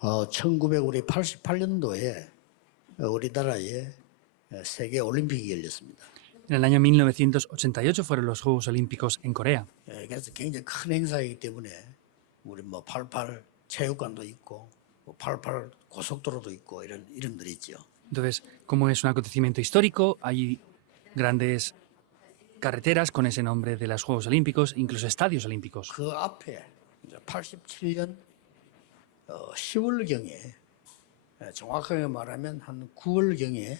1988년도에 우리나라에 세계 올림픽이 열렸습니다. En el año 1988 fueron los Juegos Olímpicos en Corea. 그래서 굉장히 큰 행사이기 때문에 우리 뭐 88 체육관도 있고 뭐 88 고속도로도 있고 이런 이름들이 있죠. Entonces, como es un acontecimiento histórico, hay grandes carreteras con ese nombre de los Juegos Olímpicos, incluso estadios olímpicos. 그 앞에 87년 10월경에 정확하게 말하면 한 9월경에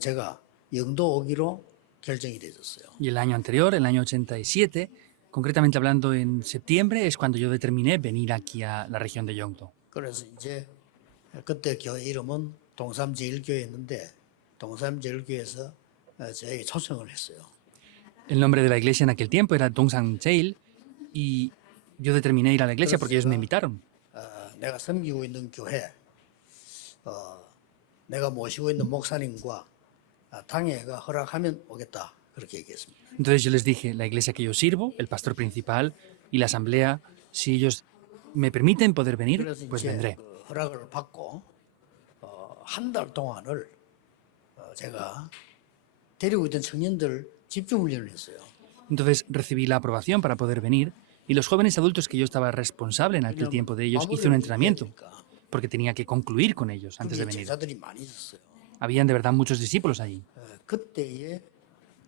제가 영도 오기로 결정이 되었어요. Y el año anterior, el año 87, concretamente hablando en septiembre, es cuando yo determiné venir aquí a la región de Yeongdo. 그래서 이제 그때 교회 이름은 동삼제일교회였는데 동삼제일교회에서 저에게 초청을 했어요. El nombre de la iglesia en aquel tiempo era Dongsan Cheil y yo determiné ir a la iglesia porque ellos me invitaron. 내가 섬기고 있는 교회, 내가 모시고 있는 목사님과 당회가 허락하면 오겠다 그렇게 얘기했습니다. Entonces yo les dije, la iglesia que yo sirvo, el pastor principal y la asamblea, si ellos me permiten poder venir, 그래서 pues 이제 vendré. 그 허락을 받고 한 달 동안을 제가 데리고 있던 청년들 집중 훈련을 했어요. Entonces recibí la aprobación para poder venir y los jóvenes adultos que yo estaba responsable en aquel tiempo de ellos hice un entrenamiento porque tenía que concluir con ellos antes de 그게 venir. 제자들이 많이 있었어요. Habían de verdad muchos discípulos allí. 그때에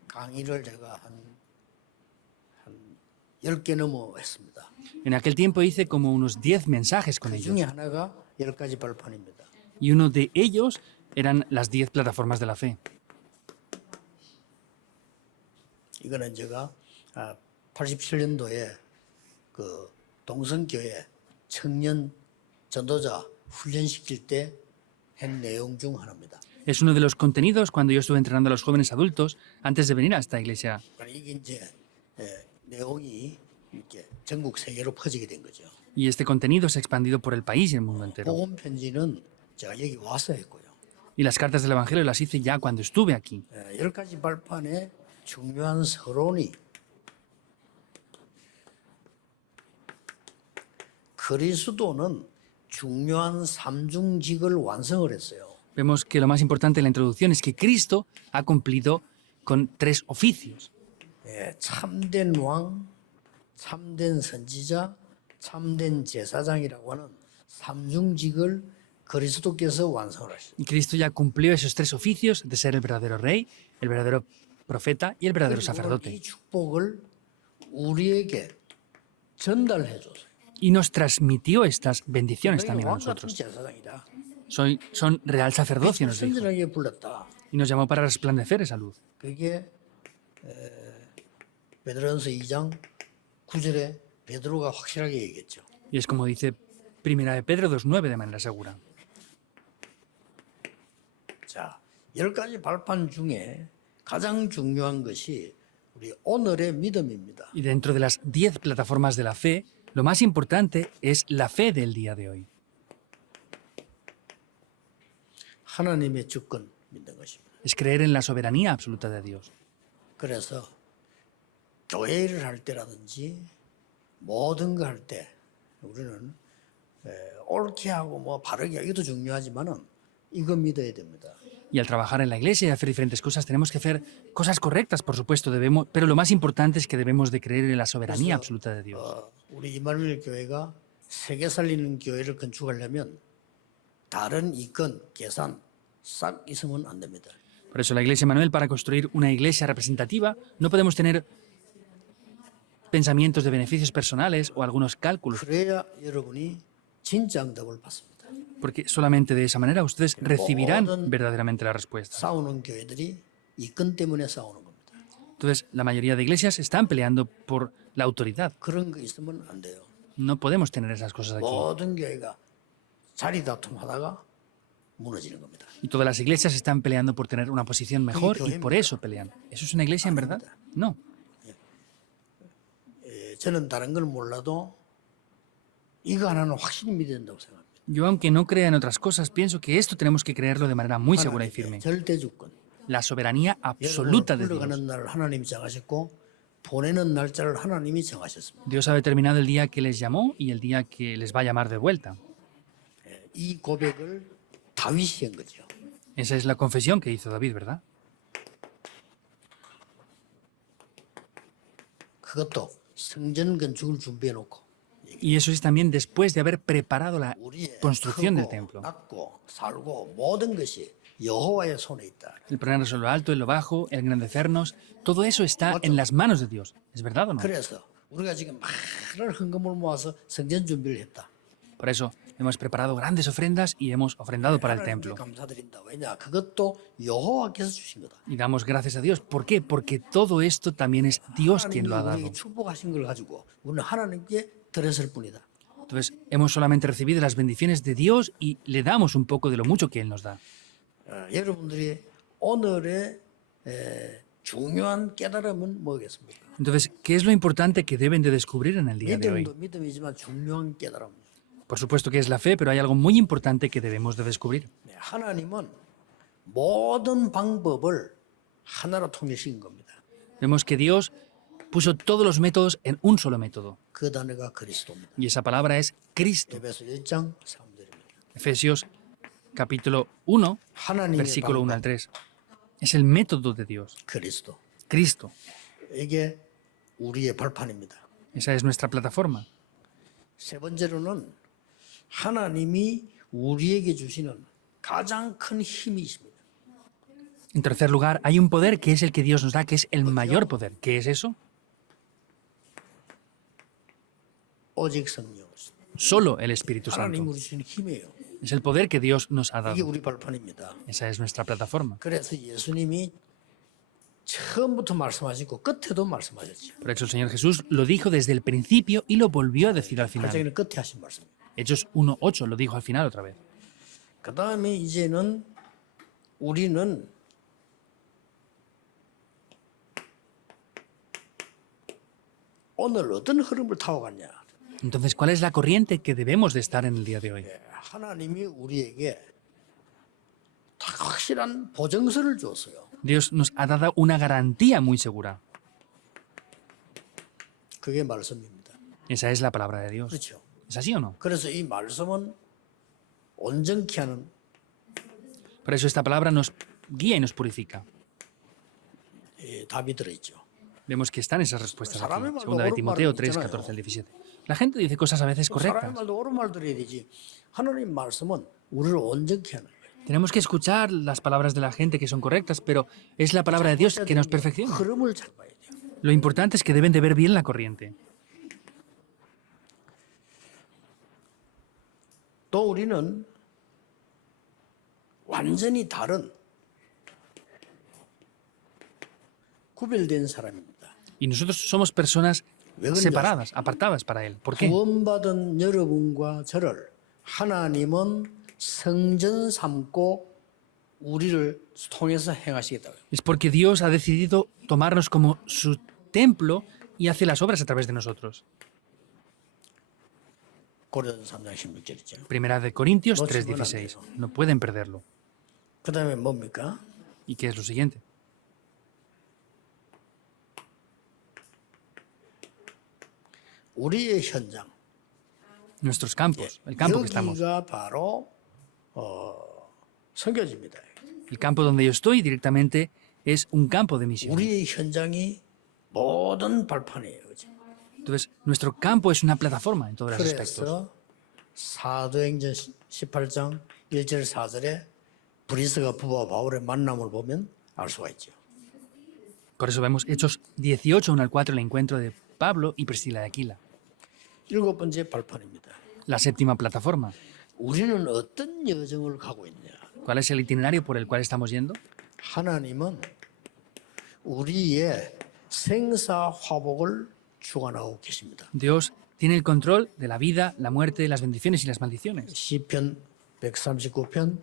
강의를 제가 한 10개 넘어 했습니다. En aquel tiempo hice como unos 10 mensajes con 그 ellos 중에 하나가 10가지 발판입니다. y uno de ellos eran las 10 plataformas de la fe. 이거는 제가 87년도에 그 동성교회 청년 전도자 훈련시킬 때 한 내용 중 하나입니다. Es uno de los contenidos cuando yo estuve entrenando a los jóvenes adultos antes de venir a esta iglesia. 이게 이제 내용이 이렇게 전국 세계로 퍼지게 된 거죠. Y este contenido se ha expandido por el país y el mundo entero. 복음 편지는 제가 여기 와서 했고요. Y las cartas del Evangelio las hice ya cuando estuve aquí. 10가지 발판에 중요한 서론이 그리스도는 중요한 삼중직을 완성을 했어요. Vemos que lo más importante en la introducción es que Cristo ha cumplido con 3 oficios. 참된 왕, 참된 선지자, 참된 제사장이라고 하는 삼중직을 그리스도께서 완성을 하셨어요. Y Cristo ya cumplió esos 3 oficios de ser el verdadero rey, el verdadero profeta y el verdadero 이 sacerdote. 축복을 우리에게 전달해 줬어요. Y nos transmitió estas bendiciones 너희는 también a 왕 같은 nosotros. 제사장이다. Son real sacerdocio, nos dijo. 선진하게 불렀다. Y nos llamó para resplandecer esa luz. 그게 베드로전서 2장 9절에 베드로가 확실하게 얘기했죠. Y es como dice Primera de Pedro 2.9 de manera segura. 자, 10가지 발판 중에 가장 중요한 것이 우리 오늘의 믿음입니다. Y dentro de las 10 plataformas de la fe, lo más importante es la fe del día de hoy. 하나님의 주권 믿는 것입니다. Es creer en la soberanía absoluta de Dios. 그래서 교회 일을 할 때라든지 모든 거 할 때 우리는 옳게 하고 뭐 바르게 하기도 중요하지만은 이거 믿어야 됩니다. Y al trabajar en la iglesia y hacer diferentes cosas, tenemos que hacer cosas correctas, por supuesto, pero lo más importante es que debemos de creer en la soberanía absoluta de Dios. 우리 이마누엘 교회가 세계 살리는 교회를 건축하려면 다른 이권, 계산 싹 있으면 안 됩니다. Por eso la Iglesia Manuel, para construir una iglesia representativa, no podemos tener pensamientos de beneficios personales o algunos cálculos, 그래야 여러분이 진짜 응답을 받습니다. porque solamente de esa manera ustedes recibirán verdaderamente la respuesta. 싸우는 교회들이 이권 때문에 싸우는 겁니다. Entonces, la mayoría de iglesias están peleando por la autoridad. 그런 거 있으면 안 돼요. No podemos tener esas cosas aquí. 모든 교회가 자리 다툼하다가 무너지는 겁니다. Y todas las iglesias están peleando por tener una posición mejor y por eso pelean. ¿Eso es una iglesia en verdad? No. 저는 다른 걸 몰라도 이거 하나는 확실히 믿어야 된다고 생각합니다. Yo, aunque no crea en otras cosas, pienso que esto tenemos que creerlo de manera muy segura y firme. 절대 주권. La soberanía absoluta de 여러분을 Dios. 불러가는 날 하나님이 정하셨고 보내는 날짜를 하나님이 정하셨습니다. Dios ha determinado el día que les llamó y el día que les va a llamar de vuelta. 이 고백을 다윗이 한 거죠. Esa es la confesión que hizo David, ¿verdad? 그것도 성전 건축을 준비해 놓고 Y eso es también después de haber preparado la 우리의 construcción del 크고 templo. 낮고 살고 모든 것이 여호와의 손에 있다. El ponernos en lo alto, en lo bajo, el engrandecernos, todo eso está en las manos de Dios. ¿Es verdad o no? 그래서 우리가 지금 많은 헌금을 모아서 성전 준비를 했다. Por eso hemos preparado grandes ofrendas y hemos ofrendado para el 하나님께 templo. 감사드린다. 왜냐? 그것도 여호와께서 주신 거다. Y damos gracias a Dios. ¿Por qué? Porque todo esto también es Dios quien 하나님이 lo ha dado. 우리에게 축복하신 걸 가지고 우리는 하나님께 드렸을 뿐이다. Entonces, hemos solamente recibido las bendiciones de Dios y le damos un poco de lo mucho que Él nos da. 여러분들이 오늘의 중요한 깨달음은 뭐겠습니까? Entonces, ¿qué es lo importante que deben de descubrir en el día de hoy? 믿음도 믿음이지만 중요한 깨달음. Por supuesto que es la fe, pero hay algo muy importante que debemos de descubrir. 하나님은 모든 방법을 하나로 통일시킨 겁니다. Vemos que Dios puso todos los métodos en un solo método. 그 단어가 그리스도입니다. Y esa palabra es Cristo. 에베소 1장 3절입니다. Efesios capítulo 1, 하나님의 versículo 1 al 방법 3. Es el método de Dios. 그리스도. Cristo. 이게 우리의 발판입니다. Esa es nuestra plataforma. 세 번째로는 하나님이 우리에게 주시는 가장 큰 힘이 있습니다. En tercer lugar, hay un poder que es el que Dios nos da, que es el mayor poder. ¿Qué es eso? 오직 성령. Solo el Espíritu 하나님 Santo. 우리 주시는 힘이에요. Es el poder que Dios nos ha 이게 dado. 우리 발판입니다. Esa es nuestra plataforma. 그래서 예수님이 처음부터 말씀하시고 끝에도 말씀하셨죠. Por eso el Señor Jesús lo dijo desde el principio y lo volvió a decir al final. 8장에는 끝에 하신 말씀이에요. Hechos 1:8 lo dijo al final otra vez. 그 다음에 이제는 우리는 오늘 어떤 흐름을 타고 갔냐. Entonces, ¿cuál es la corriente que debemos de estar en el día de hoy? 하나님이 우리에게 확실한 보증서를 줬어요. Dios nos ha dado una garantía muy segura. 그게 말씀입니다. Esa es la palabra de Dios. 그렇죠. ¿Es así o no? 그래서 이 말씀은 온전케 하는 Por eso esta palabra nos guía y nos purifica. 답이 들어있죠. Vemos que están esas respuestas aquí. 사람의 말도 Segunda de 옳은 Timoteo 말은 3, 있잖아요. 14 al 17. La gente dice cosas a veces 사람의 correctas. 말도 옳은 말 들어야 되지. 하나님 말씀은 우리를 온전케 하는 거예요. Tenemos que escuchar las palabras de la gente que son correctas, pero es la palabra de Dios que nos perfecciona. 흐름을 잘 봐야 돼요. Lo importante es que deben de ver bien la corriente. 또 우리는 완전히 다른 구별된 사람입니다. Y nosotros somos personas 왜 그런지 separadas, apartadas para Él. ¿Por qué? 구원받은 여러분과 저를 하나님은 성전 삼고 우리를 통해서 행하시겠다고요. Es porque Dios ha decidido tomarnos como su templo y hace las obras a través de nosotros. 고린도서 3장 16절이죠. Primera de Corintios No, 3:16. No pueden perderlo. 그 다음에 뭡니까? ¿Y qué es lo siguiente? 우리의 현장. Nuestros campos, el campo que estamos. 여기가 바로 선교지입니다. El campo donde yo estoy directamente es un campo de misión. 우리의 현장이 모든 발판이에요. 그죠? Entonces, nuestro campo es una plataforma en todos los aspectos. 그래서 사도행전 18장 1절 4절에 브리스가 부부와 바울의 만남을 보면 알 수가 있죠. Por eso vemos Hechos 18, 1 al 4, el encuentro de Pablo y Priscila de Aquila. 일곱 번째 발판입니다. La séptima plataforma. 우리는 어떤 여정을 가고 있냐? ¿Cuál es el itinerario por el cual estamos yendo? 하나님은 우리의 생사화복을 주관하고 계십니다. Dios tiene el control de la vida, la muerte, las bendiciones y las maldiciones. 시편 139편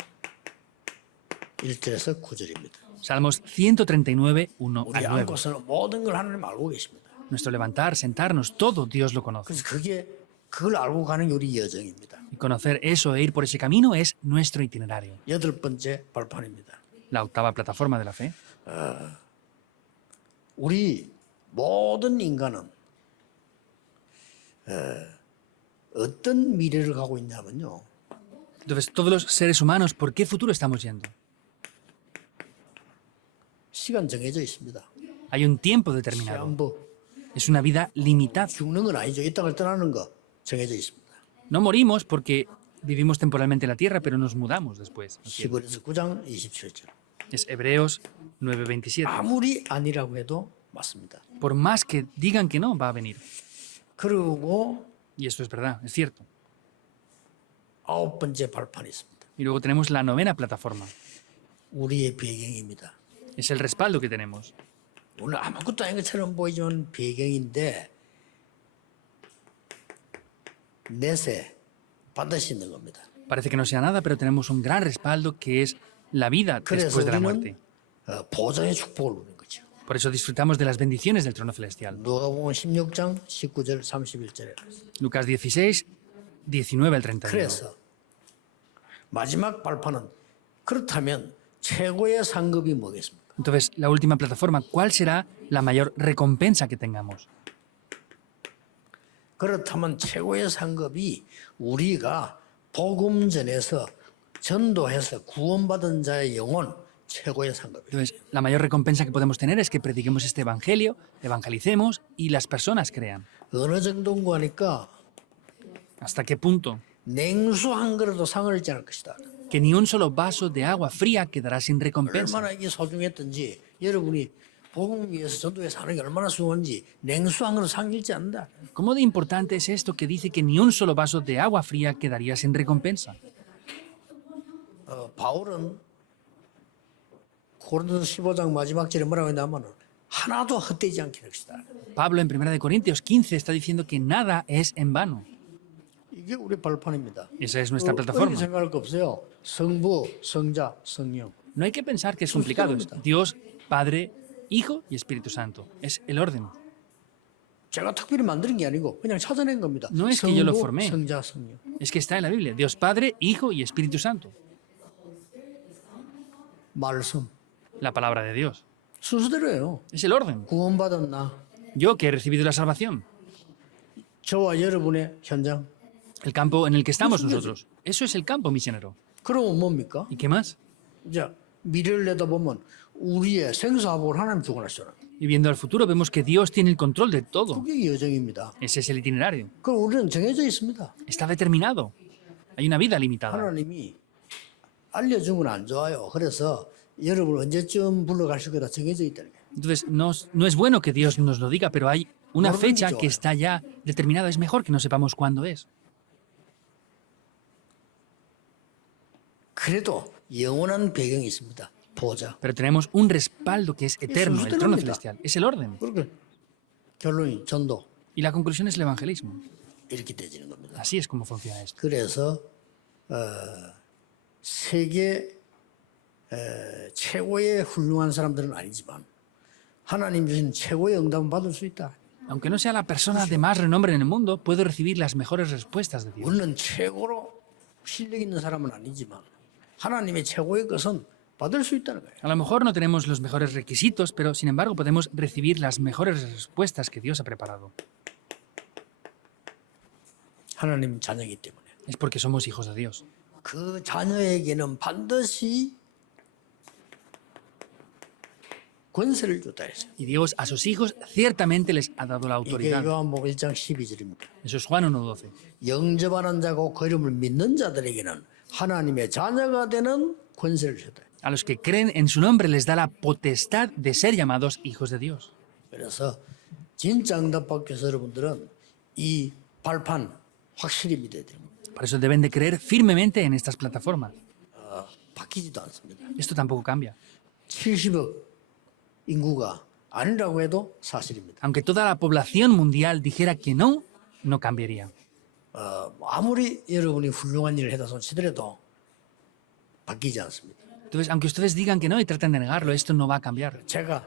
1절에서 9절입니다. Salmos 139, 1 우리 al 9. 안고서는 모든 걸 하나님 알고 계십니다. Nuestro levantar, sentarnos, todo Dios lo conoce. 그래서 그걸 알고 가는 게 우리 여정입니다. Y conocer eso e ir por ese camino es nuestro itinerario. 여덟 번째 발판입니다. La octava plataforma de la fe. 우리 모든 인간은 어떤 미래를 가고 있냐면요. Entonces, todos los seres humanos, ¿por qué futuro estamos yendo? 시간 정해져 있습니다. Hay un tiempo determinado. 시한부 Es una vida limitada. 죽는 건 아니죠. 이 땅을 떠나는 거 정해져 있습니다. No morimos porque vivimos temporalmente en la tierra, pero nos mudamos después. al cielo. 히브리서 9장 27절. Es Hebreos 9:27. 아무리 아니라고 해도 맞습니다. Por más que digan que no, va a venir. 그리고 Y esto es verdad, es cierto. 9번째 발판이 있습니다. Y luego tenemos la novena plataforma. 우리의 배경입니다. Es el respaldo que tenemos. 오늘 아무것도 아닌 것처럼 보이지만 배경인데 내세 반드시 있는 겁니다. Parece que no sea nada, pero tenemos un gran respaldo que es la vida 그래서 después de la 우리는 muerte. 보좌의 축복을 누리는 거죠. Por eso disfrutamos de las bendiciones del trono celestial. 누가복음 16장 19절 31절에 Lucas 16, 19 al 31. 그래서 마지막 발판은 그렇다면 최고의 상급이 뭐겠습니까? Entonces, la última plataforma, ¿cuál será la mayor recompensa que tengamos? 그렇다면 최고의 상급이 우리가 복음 전에서 전도해서 구원받은 자의 영혼 최고의 상급이에요. Entonces, la mayor recompensa que podemos tener es que prediquemos este evangelio, evangelicemos y las personas crean. 어느 정도인가 하니까 ¿Hasta qué punto? 냉수 한 그릇도 상을 잃지 않을 것이다. Que ni un solo vaso de agua fría quedará sin recompensa. 얼마나 이게 소중했던지 여러분이 복음 위해서 전도해서 하는 게 얼마나 소중한지 냉수 한 그릇 상 잃지 않는다. ¿Cómo de importante es esto que dice que ni un solo vaso de agua fría quedaría sin recompensa? 바울은 고린도서 15장 마지막 절에 뭐라고 했냐면 하나도 헛되지 않게 할 것이다. Pablo en 1 Corintios 15 está diciendo que nada es en vano. 이게 우리 발판입니다. Esa es nuestra 어렵게 plataforma. 생각할 거 없어요. 성부, 성자, 성령. No hay que pensar que es complicado. Es Dios, Padre, Hijo y Espíritu Santo. Es el orden. 제가 특별히 만드는 게 아니고 그냥 찾아낸 겁니다. No es que yo lo 성부, formé. 성자, 성령. Es que está en la Biblia. Dios Padre, Hijo y Espíritu Santo. 말씀. La palabra de Dios. 순서대로예요. Es el orden. 구원받은 나, Yo que he recibido la salvación. 저와 여러분의 현장. El campo en el que estamos nosotros. Eso es el campo misionero. 그러면 뭡니까? ¿Y qué más? 이제 미래를 내다보면 우리의 생사복을 하나님 주고 나시잖아요. Y viendo al futuro vemos que Dios tiene el control de todo. 그게 여정입니다. Ese es el itinerario. 그럼 우리는 정해져 있습니다. Está determinado. Hay una vida limitada. 하나님이 알려주면 안 좋아요. 그래서 여러분 언제쯤 불러가실 거다 정해져 있다는 거예요. Entonces, no es bueno que Dios nos lo diga, pero hay una fecha que está ya determinada. Es mejor que no sepamos cuándo es. 그래도 영원한 배경이 있습니다. 보자. Pero tenemos un respaldo que es eterno, el trono celestial. Es el orden. 그렇게 결론이 전도 Y la conclusión es el evangelismo. 이렇게 되지는 겁니다. Así es como funciona esto. 그래서 세계 최고의 훌륭한 사람들은 아니지만 하나님 주신 최고의 응답은 받을 수 있다. Aunque no sea la persona de más renombre en el mundo, puedo recibir las mejores respuestas de Dios. 우리는 최고로 실력 있는 사람은 아니지만 하나님의 최고의 것은 받을 수 있다는 거예요. A lo mejor no tenemos los mejores requisitos, pero sin embargo podemos recibir las mejores respuestas que Dios ha preparado. 하나님 자녀이기 때문에 Es porque somos hijos de Dios. 그 자녀에게는 반드시 권세를 줬다 했어요. Y Dios a sus hijos ciertamente les ha dado la 이게 autoridad. 요한복음 1장 12절입니다. Eso es Juan 1:12. 영접하는 자고 그 이름을 믿는 자들에게는 하나님의 자녀가 되는 권세를 줬다. A los que creen en su nombre les da la potestad de ser llamados hijos de Dios. 그래서 진짜 응답받기 위해서 여러분들은 이 발판 확실히 믿어야 됩니다. Por eso deben de creer firmemente en estas plataformas. 바뀌지도 않습니다. Esto tampoco cambia. 70억 인구가 아니라고 해도 사실입니다. Aunque toda la población mundial dijera que no, no cambiaría. 아무리 여러분이 훌륭한 일을 해다 손치더라도 바뀌지 않습니다. Entonces, aunque ustedes digan que no y traten de negarlo, esto no va a cambiar. 제가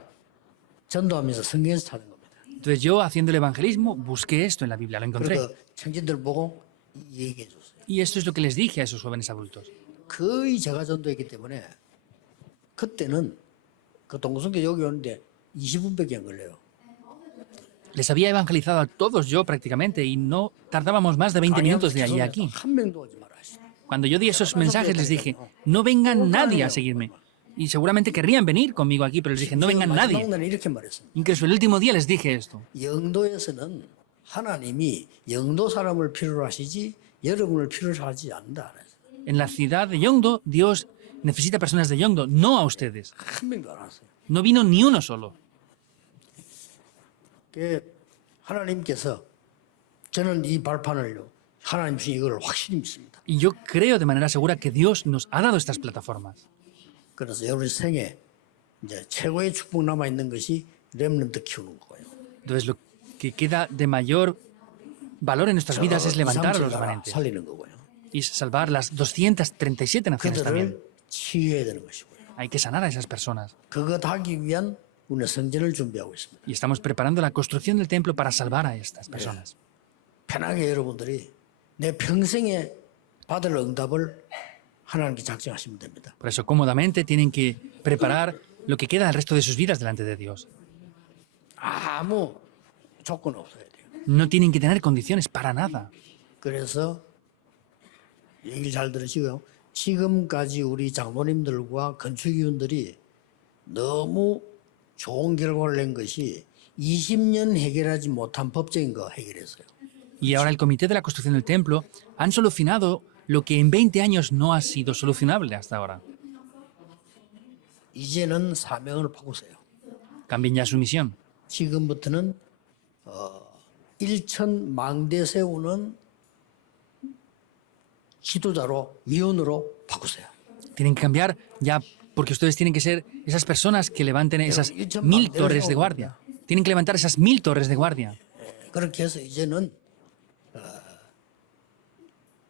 전도하면서 성경에서 찾은 겁니다. Entonces yo, haciendo el evangelismo, busqué esto en la Biblia, lo encontré. 그래서 청진들 보고 얘기해 줬어요. Y esto es lo que les dije a esos jóvenes adultos. 거의 제가 전도했기 때문에 그때는 그 동성교 여기 오는데 20분밖에 안 걸려요. Les había evangelizado a todos yo prácticamente y no tardábamos más de 20 minutos de allí a aquí. 한 명도 오지 마라 했어요. Cuando yo di esos mensajes les dije, no vengan nadie a seguirme. Y seguramente querrían venir conmigo aquí, pero les dije, no vengan nadie. 마지막 날에 이렇게 말했습니다. Incluso el último día les dije esto. 영도에서는 하나님이 영도 사람을 필요로 하시지 여러분을 필요로 하지 않는다. En la ciudad de Yongdo, Dios necesita personas de Yongdo, no a ustedes. 한 명도 안 왔어요. No vino ni uno solo. 하나님께서 저는 이 발판을요. 하나님 주신 이걸 확실히 믿습니다. Y yo creo de manera segura que Dios nos ha dado estas plataformas. 그래서 여러분 생에 이제 최고의 축복 남아 있는 것이 렘넌트 키우는 거예요. Entonces, lo que queda de mayor valor en nuestras vidas es levantar a los remanentes 살리는 거고요. y salvar las 237 naciones también. 그들을 치유해야 되는 것이고요. Hay que sanar a esas personas. 그것 하기 위한 우리는 성전을 준비하고 있습니다. Y estamos preparando la construcción del templo para salvar a estas personas. 편하게 여러분들이 내 평생에 받을 응답을 하나님께 작정하시면 됩니다. Por eso, cómodamente, tienen que preparar lo que queda del resto de sus vidas delante de Dios. 아무 조건 없어야 돼요. No tienen que tener condiciones para nada. 그래서 얘기를 잘 들으시고요. 지금까지 우리 장로님들과 건축위원들이 너무 좋은 결과를 낸 것이 20년 해결하지 못한 법적인 거 해결했어요. Y ahora el comité de la construcción del templo han solucionado lo que en 20 años no ha sido solucionable hasta ahora. 이제는 사명을 바꾸세요. Cambien ya su misión. 지금부터는 1천 망대 세우는 지도자로 위원으로 바꾸세요. Tienen que cambiar ya, porque ustedes tienen que ser esas personas que levanten esas 1000 torres de guardia. Tienen que levantar esas 1000 torres de guardia. 그렇게 해서 이제는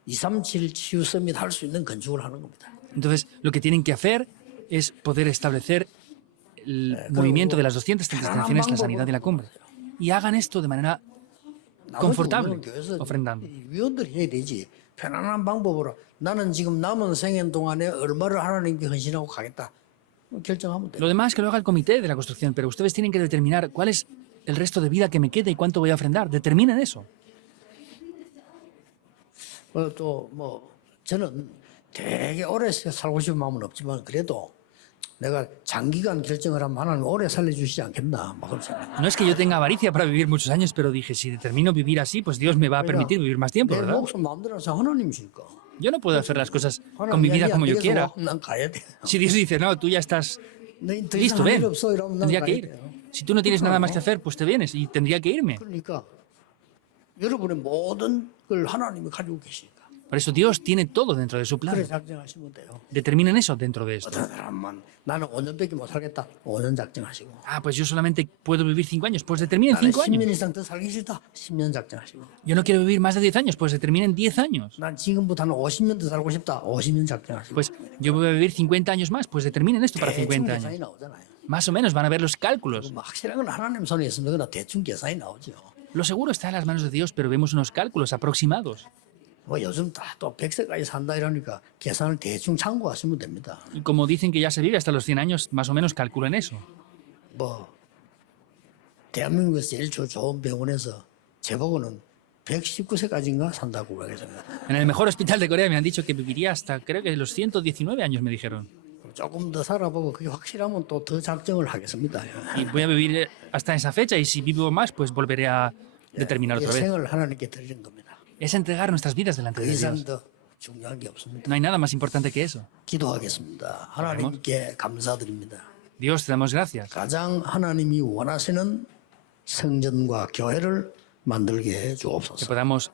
237 치유 서밋 할 수 있는 건축을 하는 겁니다. Entonces, lo que tienen que hacer es poder establecer el movimiento de las 230 naciones, la sanidad y la cumbre. Y hagan esto de manera confortable, ofrendando. 위원들이 해야 되지. 편안한 방법으로 나는 지금 남은 생애 동안에 얼마를 하나님께 헌신하고 가겠다. 결정하면 돼요. Lo demás que lo haga el comité de la construcción, pero ustedes tienen que determinar cuál es el resto de vida que me queda y cuánto voy a ofrendar. Determinen eso. 또 저는 되게 오래 살고 싶은 마음은 없지만 그래도 내가 장기간 결정을 하면 하나님 오래 살려주시지 않겠나 막 그러잖아요. No es que yo tenga avaricia para vivir muchos años, pero dije, si determino vivir así, pues Dios me va a permitir vivir más tiempo, 내 ¿verdad? 목숨 마음대로 해서 하나님이시니까. Yo no puedo hacer las cosas con mi vida como yo quiera. 난 가야 돼. Si Dios dice, no, tú ya estás 더 listo, 이상 할 ven, 일 없어 이러면 난 tendría 가야 que ir. 돼요. Si tú no tienes nada más que hacer, pues te vienes y tendría que irme. 그러니까 여러분의 모든 걸 하나님이 가지고 계시니까. Por eso Dios tiene todo dentro de su plan. 그래 작정하시면 돼요. Determinen eso dentro de esto. 어떤 사람만 나는 5년밖에 못 살겠다. 5년 작정하시고. Ah, pues yo solamente puedo vivir 5 años. Pues determinen 나는 5 10년 años. 이상 더 살기 싫다. 10년 작정하시고. Yo no quiero vivir más de 10 años. Pues determinen 10 años. 난 지금부터 한 50년 더 살고 싶다. 50년 작정하시고. Pues yo voy a vivir 50 años más. Pues determinen esto para 대충 50 계산이 años. 나오잖아요. Más o menos van a ver los cálculos. 뭐 확실한 건 하나님 손에 있으면 그나 대충 계산이 나오죠. Lo seguro está en las manos de Dios, pero vemos unos cálculos aproximados. 뭐 요즘 다 또 100세까지 산다 이러니까 계산을 대충 참고하시면 됩니다. Y como dicen que ya se vive hasta los 100 años, más o menos calculen eso. 뭐 대한민국에서 제일 좋은 병원에서 제보고는 119세까지인가 산다고 그러겠습니다. En el mejor hospital de Corea me han dicho que viviría hasta, creo que los 119 años, me dijeron. 조금 더 살아보고 그게 확실하면 또 더 작정을 하겠습니다. Y voy a vivir hasta esa fecha y si vivo más, pues volveré a determinar 이 otra vez. 생을 하나님께 드리는 겁니다. Es entregar nuestras vidas delante 그 de 이상 Dios. 더 중요한 게 없습니다. No hay nada más importante que eso. 기도하겠습니다. 하나님께 감사드립니다. Dios, te damos gracias. 가장 하나님이 원하시는 성전과 교회를 만들게 해 Que 주옵소서. podamos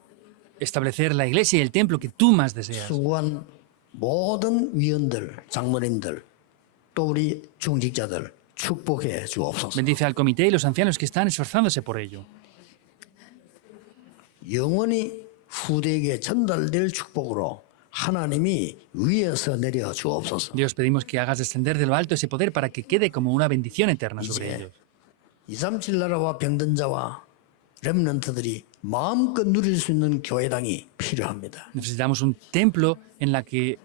establecer la iglesia y el templo que tú más deseas. 수고한 모든 위원들, 장로님들, 또 우리 중직자들 축복해 주옵소서. Bendice al comité y los ancianos que están esforzándose por ello. 영원히 후대에게 전달될 축복으로 하나님이 위에서 내려 주옵소서. Dios, pedimos que hagas descender de lo alto ese poder para que quede como una bendición eterna sobre ellos. 237 나라와 병든 자와 렘넌트들이 마음껏 누릴 수 있는 교회당이 필요합니다. Necesitamos un templo en la que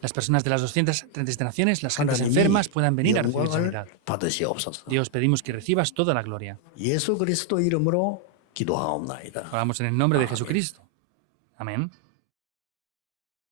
las personas de las 237 naciones, las gentes 하나님이 enfermas, puedan venir a recibir 영광을 sanidad. 받으시옵소서. Dios, pedimos que recibas toda la gloria. 예수 그리스도 이름으로 기도하옵나이다. Oramos en el nombre de Jesucristo. Amén.